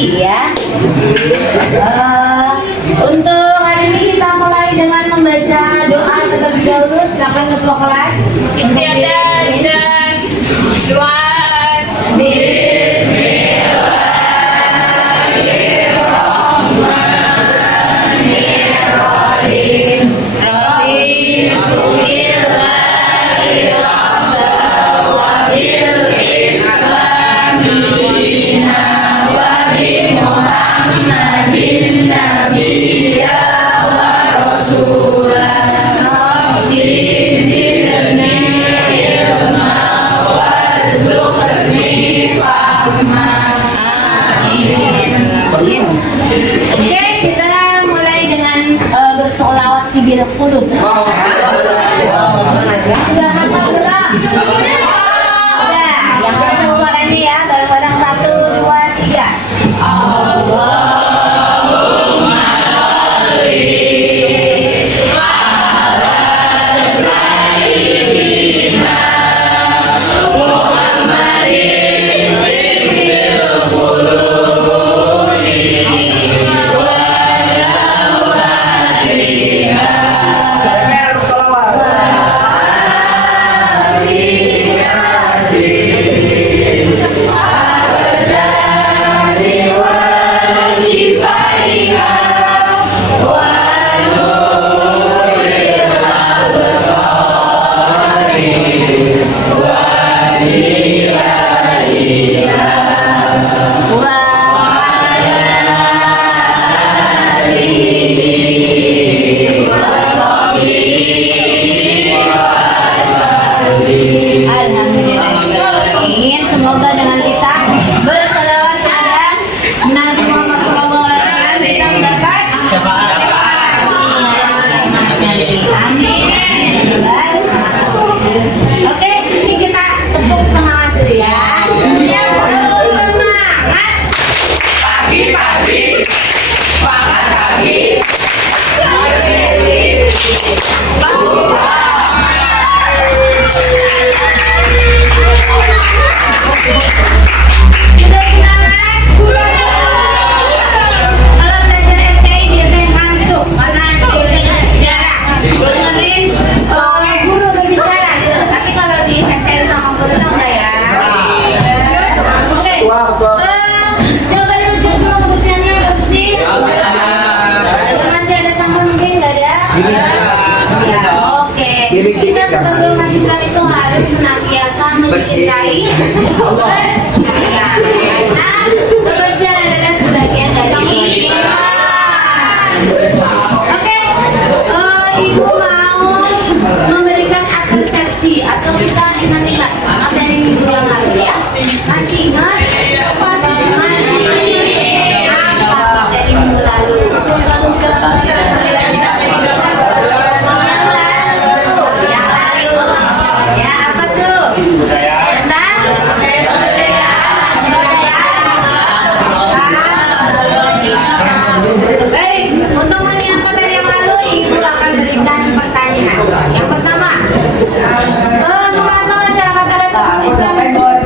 lagi ya. Untuk hari ini kita mulai dengan membaca doa terlebih dahulu. Silakan ketua kelas. Istiadat doa. Oke, kita mulai dengan bersolawat kibil qulub. Udah hafal belum? Udah, yang kencang suaranya ya, bareng-bareng 1, 2, 3. Alhamdulillah. Semoga dengan kita bersalawat kepada Nabi Muhammad SAW kita mendapat amin. Oke, ini kita tepuk semangat dulu ya. Semangat. Pagi-pagi, semangat pagi. Sudah semangat? Kalau belajar SKI biasanya ngantuk karena belajar sejarah. Dengerin guru berbicara gitu. Tapi kalau di SKI sama guru tau nggak ya? Oke. Coba yuk cek dulu kebersihannya udah bersih. Masih ada sampah mungkin nggak ada? Ya, oke. Kita sebagai umat Islam itu harus senantiasa mencintai karena kebersihan adalah sebagian dari iman. Oke, ibu mau memberikan persepsi atau kita ingat-ingat materi minggu yang lalu ya. Masih ingat? Masih ingat? Apa materi minggu lalu? Ya apa tuh? Tentang baik, untuk menyiapkan materi yang lalu, Ibu akan berikan pertanyaan. Yang pertama, mengapa masyarakat Arab Islam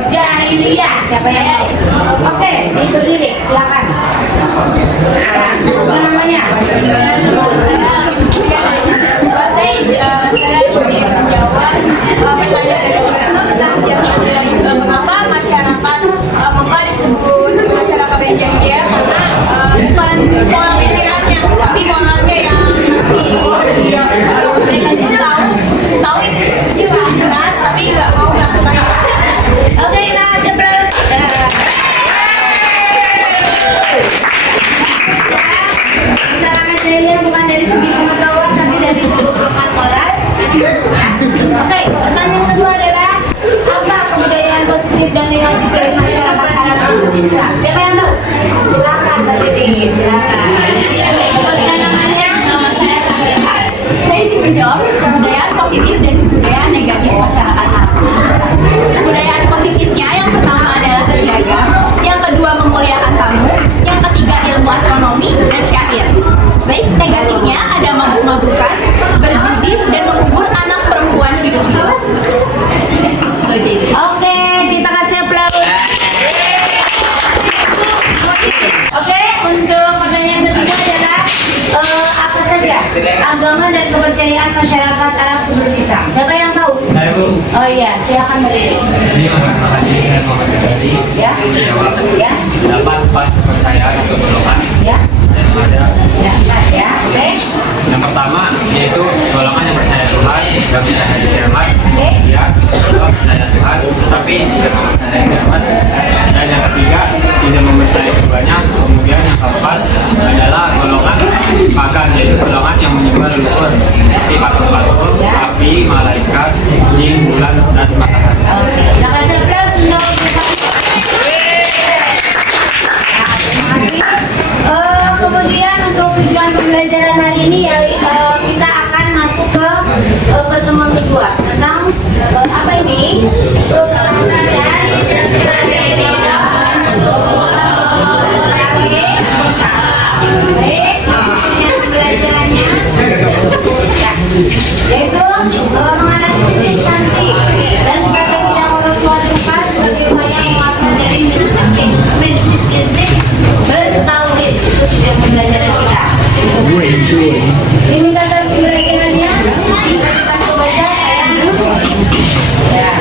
jahiliyah? Siapa yang mau? Oke, Ibu berdiri, silakan. Apa namanya? Mengapa masyarakat disebut masyarakat jahiliyah karena bukan pola pikirannya tapi moralnya yang masih mereka tahu itu benar tapi nggak mau melakukan. Oke, kita kasih plus. Masyarakat jahiliyah bukan dari segi pengetahuan tapi dari kedudukan moral. Oke, pertanyaan kedua adalah apa kebudayaan positif dan negatif dari masyarakat Arab Islam? Siapa yang tahu? Silakan Mbak Didi, silakan. Sebutkan namanya. Nama saya Sabrina. Saya ingin menjawab kebudayaan positif dan kebudayaan negatif masyarakat Arab. Kebudayaan positifnya yang pertama adalah berdagang, yang kedua memuliakan tamu, yang ketiga ilmu astronomi dan syair. Baik, negatifnya ada mabuk-mabukan, berjudi dan mengubur anak perempuan hidup-hidup. Oke, kita kasih aplaus. pisang. Siapa yang tahu? Saya Bu. Oh iya, silakan berdiri. Ini masalah tadi saya mau dari Ya. jawab. Ya. Dapat pas kepercayaan atau golongan Ya. yang ada. Ya. Ya. Oke. Yang pertama yaitu golongan yang percaya Tuhan, tidak percaya hari kiamat. Oke. Ya, kedua percaya Tuhan, tetapi tidak mempercayai kiamat. Dan yang ketiga tidak mempercayai keduanya. Kemudian yang keempat adalah golongan pagan, yaitu golongan yang menyembah leluhur seperti patung-patung, api, malaikat, jin, bulan, dan matahari. Oke. Nah, kasih aplaus untuk kemudian untuk tujuan pembelajaran hari ini ya kita akan masuk ke pertemuan kedua tentang apa ini? Substansi dan strategi baik, pembelajarannya ya, yaitu menganalisis substansi dan strategi dakwah suatu kas sebagai upaya menguatkan dari prinsip-prinsip bertauhid. Itu tujuan pembelajaran kita. Ini kata pembelajarannya, kita bantu baca saya. Ya,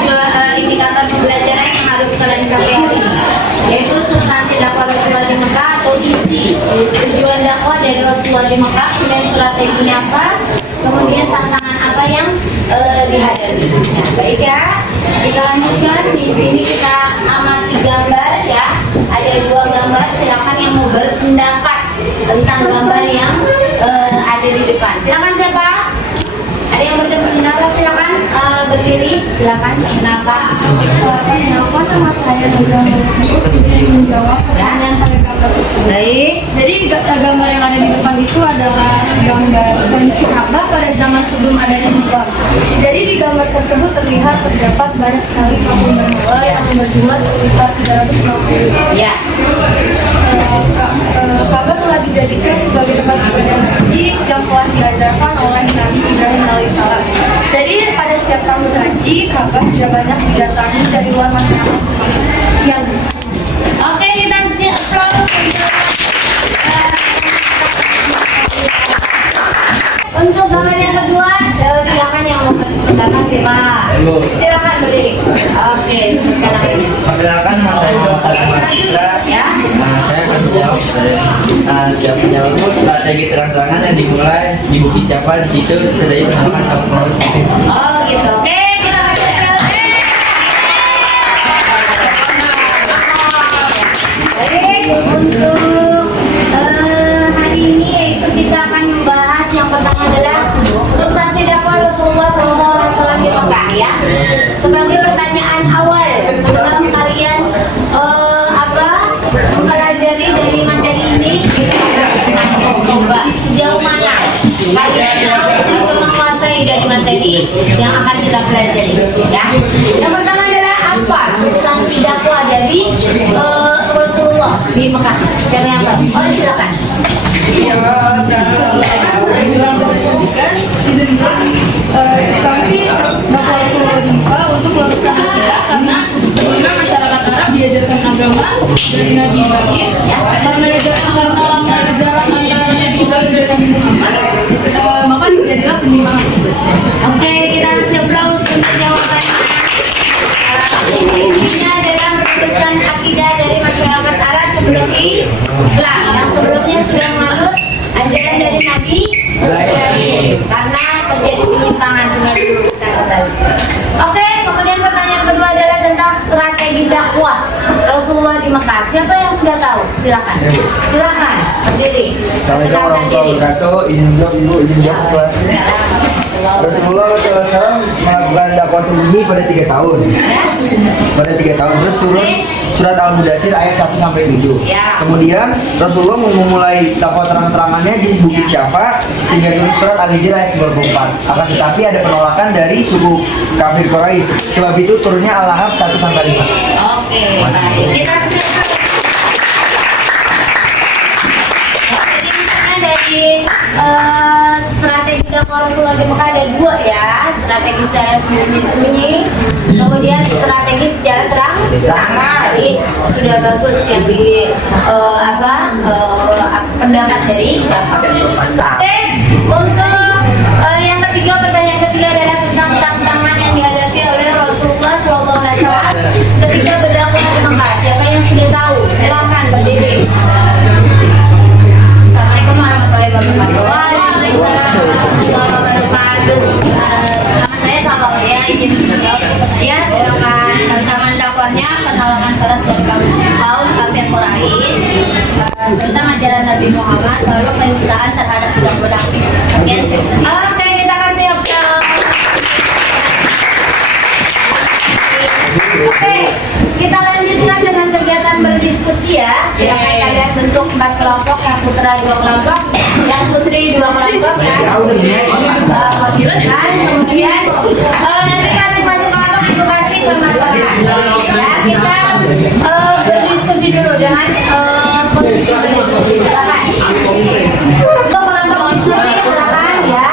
silakan indikator pembelajaran yang harus kalian capai hari ini, yaitu substansi dakwah Rasulullah di Mekah atau isi tujuan dakwah dari Rasulullah di Mekah, kemudian strateginya apa, kemudian tantangan apa yang dihadapi. Nah, baik ya, kita lanjutkan. Di sini kita amati gambar ya, ada dua gambar. Silakan yang mau berpendapat tentang gambar yang ada di depan. Silakan siapa? Ada yang berpendapat, silakan berdiri, silakan. Kenapa? Kenapa nama saya juga menjawab pertanyaan pada gambar tersebut? Baik. Jadi gambar yang ada di depan itu adalah gambar kondisi Ka'bah pada zaman sebelum adanya Islam. Jadi di gambar tersebut terlihat terdapat banyak sekali patung berhala yang berjumlah sekitar 350. Ya. Ka'bah telah dijadikan sebagai tempat ibadah haji yang telah diajarkan oleh Nabi Ibrahim alaihissalam. Jadi pada setiap tahun haji, Ka'bah sudah banyak didatangi dari luar masyarakat. Sekian. Oke, kita sedikit applause. Untuk gambar yang kedua, silakan yang mau berpendapat siapa? Silakan berdiri. Oke, sebutkan namanya. Perkenalkan nama saya Muhammad Fitra. Ya. Saya akan menjawab menjawab strategi terang-terangan yang dimulai di Bukit Capa. Di situ terjadi penolakan kapal. Oh gitu. Oke, kita kasih applause. Baik, untuk hari ini yaitu kita akan membahas yang pertama adalah substansi dakwah Rasulullah SAW di Mekah ya. Sebagai pertanyaan awal sebelum kalian mempelajari dari materi ini, sejauh mana kalian untuk menguasai dari materi yang akan kita pelajari ya. Yang pertama adalah apa substansi dakwah dari Rasulullah di Mekah? Siapa yang tahu? Oh silakan. Substansi dakwah Rasulullah di Mekah untuk meluruskan akidah, karena sebelumnya masyarakat Arab diajarkan agama dari Nabi Ibrahim, karena jarak antara Nabi Ibrahim dan Nabi Muhammad, maka terjadilah penyimpangan. Oke, kita kasih aplaus untuk jawabannya. Intinya adalah meluruskan akidah dari masyarakat Arab sebelum Islam yang sebelumnya sudah menganut ajaran dari Nabi Ibrahim karena terjadi penyimpangan sehingga diluruskan kembali. Oke, kemudian pertanyaan kedua adalah tentang strategi dakwah Rasulullah di Mekah. Siapa yang sudah tahu? Silakan. Silakan berdiri. Assalamualaikum warahmatullahi wabarakatuh. Izin jawab ibu, izin jawab kelas. Rasulullah SAW melakukan dakwah sembunyi pada 3 tahun. Ya. Pada 3 tahun terus turun surat Al-Mudatsir ayat 1 sampai 7. Ya. Kemudian Rasulullah memulai dakwah terang-terangannya di Bukit Syafa sehingga turun surat Al-Hijr ayat 94. Akan tetapi ada penolakan dari suku kafir Quraisy. Sebab itu turunnya Al-Ahzab 1 sampai 5. Oke, baik. Kita kasih strategi dakwah Rasulullah di Mekah ada dua ya, strategi secara sembunyi-sembunyi, kemudian strategi secara terang-terangan. Jadi sudah bagus yang di pendapat dari dakwah. Oke, untuk yang ketiga, pertanyaan ketiga adalah tentang tantangan yang dihadapi oleh Rasulullah SAW ketika berdakwah di Mekah. Siapa yang sudah tahu? Silakan berdiri. Assalamualaikum warahmatullahi wabarakatuh. Waalaikumsalam warahmatullahi wabarakatuh. Nama saya Salwa ya, izin menjawab. Ya, silakan. Tantangan dakwahnya penolakan keras dari kaum kafir Quraisy tentang ajaran Nabi Muhammad, lalu penyiksaan terhadap budak-budak. Oke, kita kasih aplaus. Oke, kita lanjutkan dengan kegiatan berdiskusi ya. Silakan kalian bentuk 4 kelompok, yang putra 2 kelompok, yang putri 2 kelompok ya. Kemudian nanti masing-masing kelompok ibu kasih permasalahan. Ya, kita berdiskusi dulu dengan posisi berdiskusi. Silakan. Untuk kelompok diskusi silakan ya.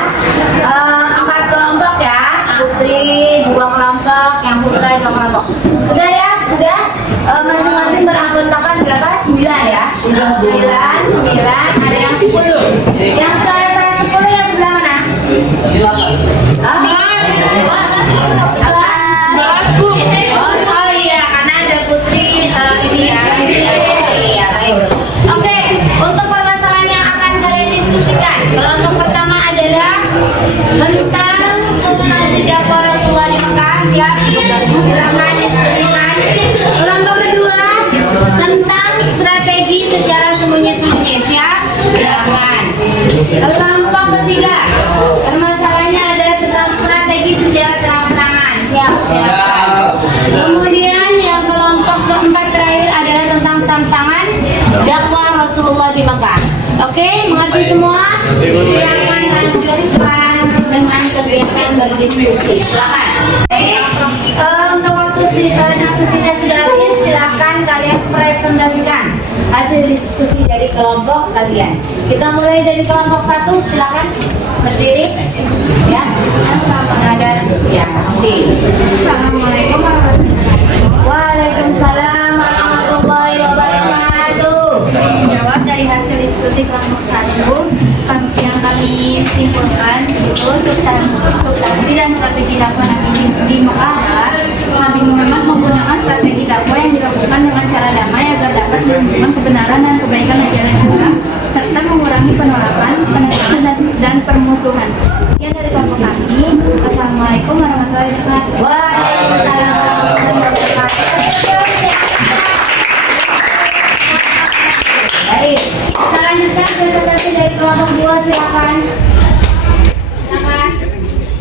4 kelompok ya, putri 2 kelompok, yang putra 2 kelompok. Sudah ya, sudah. Masing-masing beranggotakan berapa? 9 ya. 9, ada yang 10. Yang saya 10 yang sebelah mana? Oh iya, karena ada putri ini ya. Iya, baik. Oke, untuk permasalahan yang akan kalian diskusikan, kelompok pertama adalah tentang substansi dakwah Rasulullah di Mekah. Siap? Silakan diskusikan. Kelompok kedua tentang strategi secara sembunyi-sembunyi. Siap? Silakan. Kelompok ketiga permasalahannya adalah tentang strategi secara terang-terangan. Siap? Silakan. Kemudian yang kelompok keempat terakhir adalah tentang tantangan dakwah Rasulullah di Mekah. Oke, mengerti semua? Silakan lanjutkan dengan kegiatan berdiskusi. Silakan. Untuk waktu diskusinya sudah habis, silakan kalian presentasikan hasil diskusi dari kelompok kalian. Kita mulai dari kelompok 1, silakan berdiri. Ya, ada ya. Oke. Assalamualaikum warahmatullahi wabarakatuh. Waalaikumsalam warahmatullahi wabarakatuh. Jawab dari hasil diskusi kelompok 1 yang kami simpulkan itu substansi dan strategi dakwah Nabi di Mekah. Nabi Muhammad menggunakan strategi dakwah yang dilakukan dengan cara damai agar dapat menunjukkan kebenaran dan kebaikan ajaran Islam serta mengurangi penolakan, penegakan dan permusuhan. Sekian dari kelompok kami. Assalamualaikum warahmatullahi wabarakatuh. Waalaikumsalam warahmatullahi wabarakatuh. Baik, kita lanjutkan presentasi dari kelompok 2, silakan. Silakan.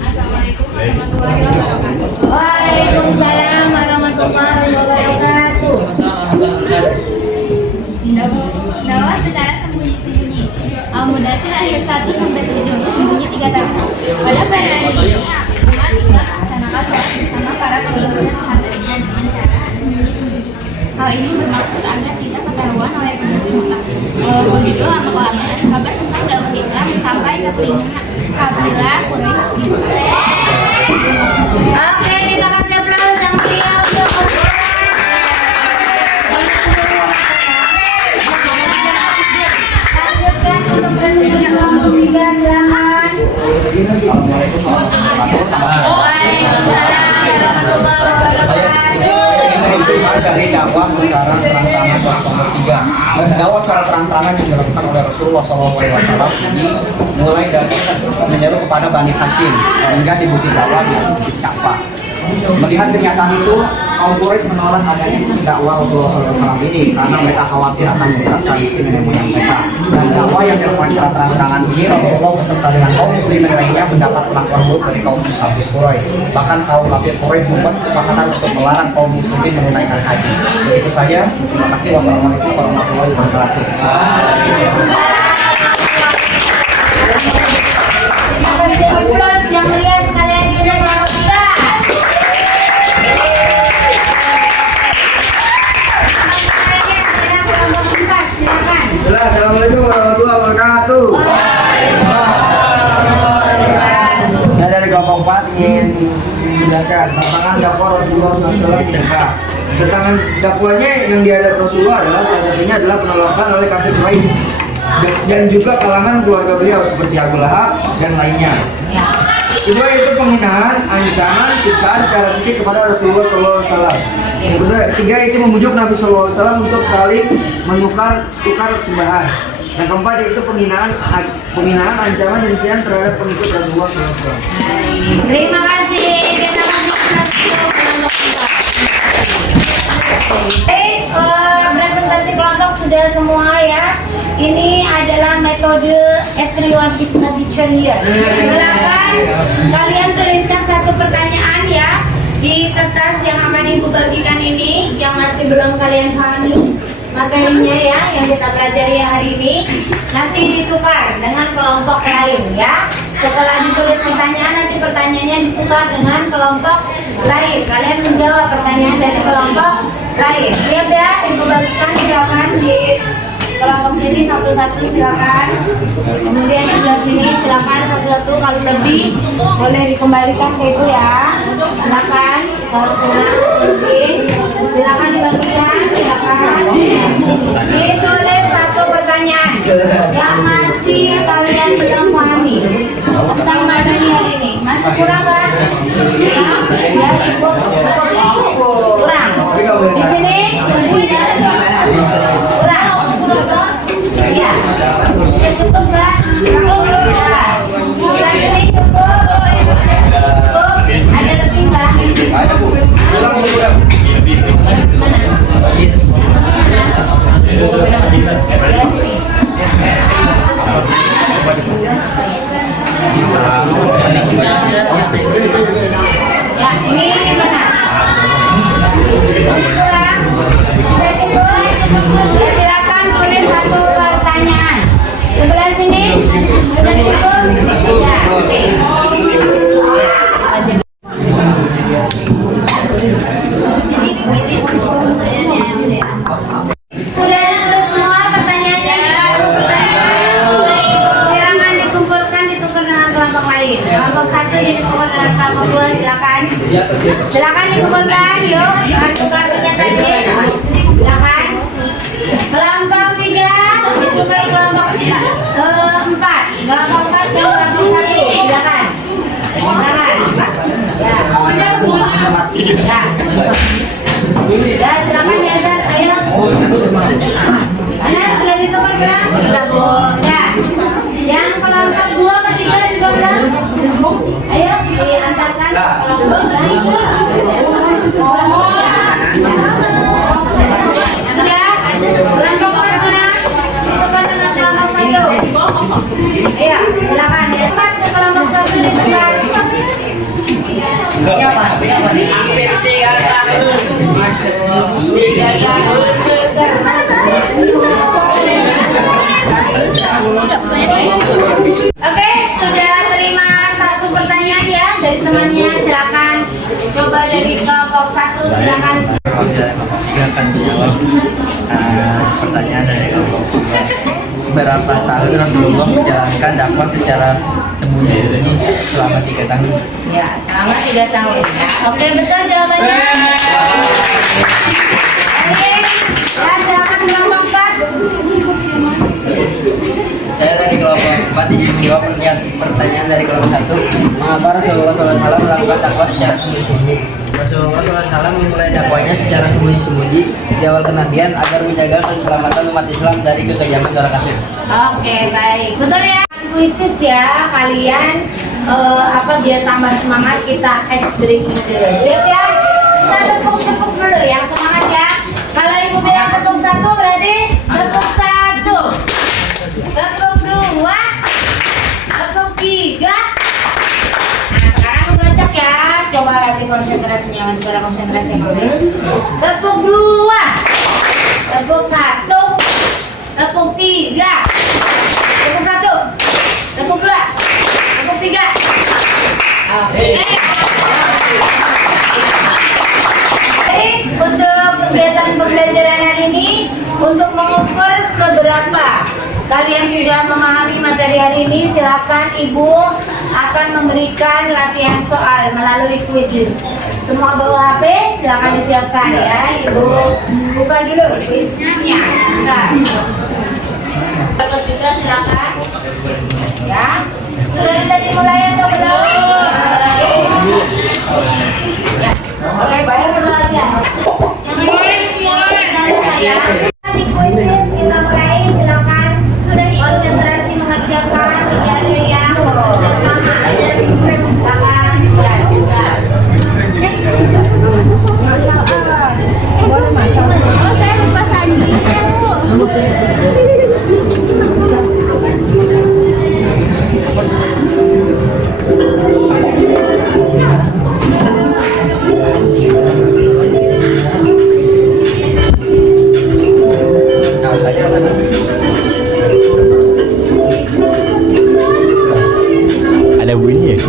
Assalamualaikum warahmatullahi wabarakatuh. Waalaikumsalam warahmatullahi wabarakatuh. Dakwah secara sembunyi-sembunyi. Al-Mudaththir ayat 1 sampai 7, sembunyi 3 tahun. Pada pada hari ini, umat Islam melaksanakan sholat bersama para pengikut dan sahabatnya dengan cara sembunyi-sembunyi. Hal ini bermaksud agar tidak ketahuan oleh penduduk Mekah. Begitu lama-kelamaan kabar tentang dakwah Islam sampai ke telinga kabilah Quraisy. Oke, kita kasih aplaus yang meriah untuk lanjutkan untuk presentasi kelompok 3, silakan. Waalaikumsalam warahmatullahi wabarakatuh. Dari dakwah secara terang-terangan kelompok 3. Dakwah secara terang-terangan yang dilakukan oleh Rasulullah SAW ini mulai dari menyeru kepada Bani Hashim hingga di Bukit Dakwah di Bukit Syafa. Melihat kenyataan itu, kaum Quraisy menolak adanya dakwah Rasulullah SAW ini karena mereka khawatir akan merusak tradisi nenek moyang mereka. Dan dakwah yang dilakukan secara terang-terangan ini, Rasulullah beserta dengan kaum muslimin lainnya mendapat pengakuan buruk dari kaum kafir Quraisy. Bahkan kaum kafir Quraisy membuat kesepakatan untuk melarang kaum muslimin menunaikan haji. Begitu saja. Terima kasih. Wassalamualaikum warahmatullahi wabarakatuh. Terima kasih aplaus yang meriah sekali lagi untuk kelompok 3. Kelompok 4, silakan. Assalamualaikum warahmatullahi wabarakatuh. tangan dakwah Rasulullah SAW dibuka. Tangan dakwahnya yang dihadap Rasulullah adalah salah satunya adalah penolakan oleh kafir Quraisy dan juga kalangan keluarga beliau seperti Abu Lahab dan lainnya. Kedua yaitu penghinaan, ancaman, siksaan secara fisik kepada Rasulullah SAW. Ketiga itu membujuk Nabi SAW untuk saling tukar sembahan. Yang keempat yaitu penghinaan, ancaman dan siksaan terhadap pengikut Rasulullah SAW. Terima kasih. Kita masuk presentasi kelompok sudah semua ya. Ini adalah metode everyone is a teacher here. Silakan kalian tuliskan satu pertanyaan ya di kertas yang akan ibu bagikan ini yang masih belum kalian pahami materinya ya yang kita pelajari hari ini. Nanti ditukar dengan kelompok lain ya. Setelah ditulis pertanyaan, nanti pertanyaannya ditukar dengan kelompok lain. Kalian menjawab pertanyaan dari kelompok lain. Siap ya? Ibu bagikan silakan di kelompok sini satu-satu silakan. Kemudian sebelah sini silakan satu-satu. Kalau lebih boleh dikembalikan ke ibu ya. Silakan. Kalau kurang lebih silakan dibagikan. Silakan. Ditulis satu pertanyaan yang masih kalian belum pahami tentang materi hari ini. Masih kurang kan? Ya, cukup kurang. Di sini lebih kurang. Ya, cukup kan? Cukup. Di sini cukup. Cukup. Ada lebih nggak? Ada Bu. Ya, ini gimana? Kurang? Sudah cukup? Ya, silakan tulis satu pertanyaan. Sebelah sini sudah cukup? Ya, oke. Sudah ditulis semua pertanyaannya di kartu pertanyaan. Silakan dikumpulkan ditukar dengan kelompok lain. Kelompok satu ditukar dengan kelompok dua. Silakan. Silakan dikumpulkan. Yuk kartu-kartunya tadi. Silakan. Kelompok tiga ditukar kelompok empat. Kelompok empat ke kelompok satu. Silakan. Silakan. Ya. Ya. Ya, silakan diantar. Ayo. Mana sudah ditukar belum? Sudah Bu. Ya. Yang kelompok dua ketiga sudah belum? Ayo diantarkan ke kelompok sudah. Kelompok empat mana? Ditukar dengan kelompok satu. Ayo silakan. Empat ke kelompok satu ditukar. Oke, sudah terima satu pertanyaan ya dari temannya. Silakan coba dari kelompok satu. Silakan. Kelompok tiga akan menjawab pertanyaan dari kelompok tiga. Berapa tahun Rasulullah menjalankan dakwah secara sembunyi-sembunyi selama 3 tahun? Ya, selama 3 tahun ya. Oke, betul jawabannya. Oke, ya silakan kelompok 4. Saya dari kelompok 4 izin menjawab pertanyaan dari kelompok 1. Mengapa Rasulullah SAW melakukan dakwah secara sembunyi-sembunyi? Rasulullah SAW memulai dakwahnya secara sembunyi-sembunyi di awal kenabian agar menjaga keselamatan umat Islam dari kekejaman orang kafir. Oke, baik. Betul ya. Kuisis ya kalian biar tambah semangat kita ice breaking dulu. Siap ya? Kita tepuk-tepuk dulu yang semangat ya. Kalau ibu bilang tepuk 1 berarti tepuk 1. Tepuk 2. Tepuk 3. Nah, sekarang ngegocok ya. Coba latih konsentrasinya, Mas. Coba konsentrasi dulu. Tepuk 2. Tepuk 1. Tepuk 3. Tepuk 1. Tepuk 2. Tepuk 3. Oke. Baik, untuk kegiatan pembelajaran hari ini untuk mengukur seberapa kalian sudah memahami materi hari ini, silakan Ibu akan memberikan latihan soal melalui kuisis. Semua bawa HP, silakan disiapkan ya. Ibu buka dulu kuisnya. Sebentar. Ikut juga silakan. Ya. Sudah bisa dimulai atau belum? Ya. Oke, bayar dulu aja. Ya. Di kuisis kita mulai, silakan konsentrasi mengerjakan, tidak ada yang bersama. Silakan ya sudah. Oh, saya lupa sandi. Ada bunyi ya?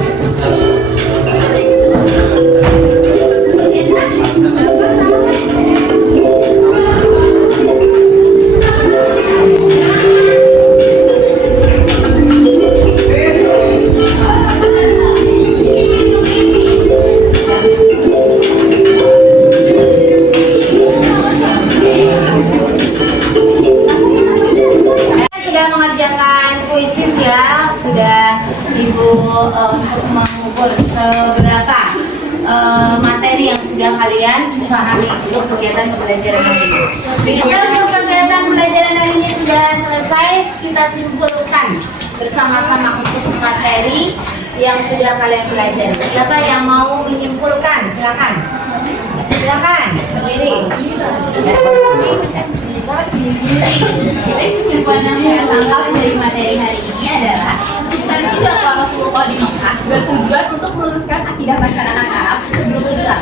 Sudah mengerjakan kuisis ya, sudah Ibu untuk mengukur seberapa materi yang sudah kalian pahami untuk kegiatan pembelajaran hari ini. Bila untuk kegiatan pembelajaran hari ini sudah selesai, kita simpulkan bersama-sama untuk materi yang sudah kalian pelajari. Siapa yang mau menyimpulkan? Silakan. Silakan berdiri. Kesimpulan yang saya tangkap dari materi hari ini adalah tadi dakwah Rasulullah di Mekah bertujuan untuk meluruskan akidah masyarakat Arab sebelum Islam.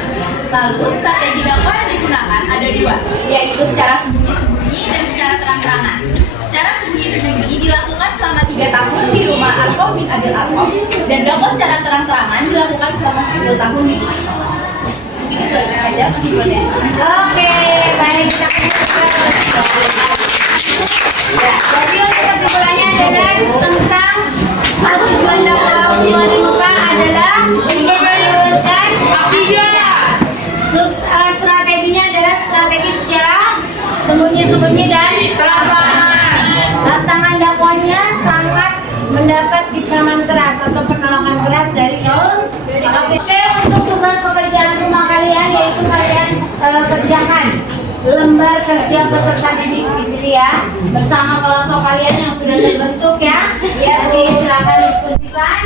Lalu strategi dakwah yang digunakan ada dua, yaitu secara sembunyi-sembunyi dan secara terang-terangan. Secara sembunyi-sembunyi dilakukan selama 3 tahun di rumah Arqam bin Abil Arqam, dan dakwah secara terang-terangan dilakukan selama 10 tahun di rumah Islam. Itu saja kesimpulannya. Oke, baik, kita ya, jadi untuk kesimpulannya adalah tentang tujuan dakwah Rasulullah di Mekah adalah untuk meluruskan akidah. Strateginya adalah strategi secara sembunyi-sembunyi dan terang-terangan. Tantangan dakwahnya sangat mendapat kecaman keras atau penolakan keras dari kaum kafir. Untuk tugas pekerjaan rumah kalian, yaitu kalian kerjakan lembar kerja peserta didik di sini ya, bersama kelompok kalian yang sudah terbentuk ya. Nanti silakan diskusikan.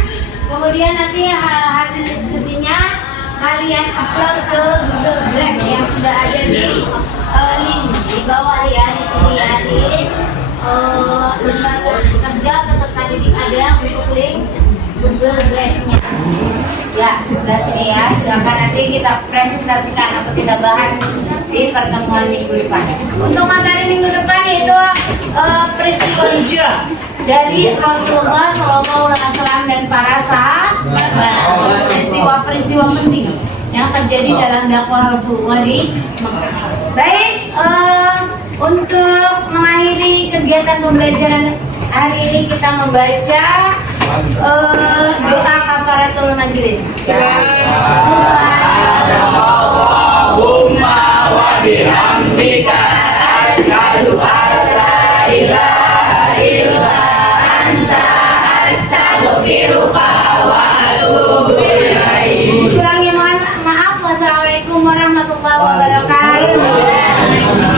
Kemudian nanti hasil diskusinya kalian upload ke Google Drive yang sudah ada di link di bawah ya, di sini ya, di lembar kerja peserta didik ada untuk link Google Drive-nya. Ya, sebelah sini ya. Silakan nanti kita presentasikan atau kita bahas di pertemuan minggu depan. Untuk materi minggu depan yaitu peristiwa hijrah dari Rasulullah SAW dan para sahabat. Peristiwa-peristiwa penting yang terjadi dalam dakwah Rasulullah di Mekah. Baik, untuk mengakhiri kegiatan pembelajaran hari ini kita membaca doa kafaratul majelis.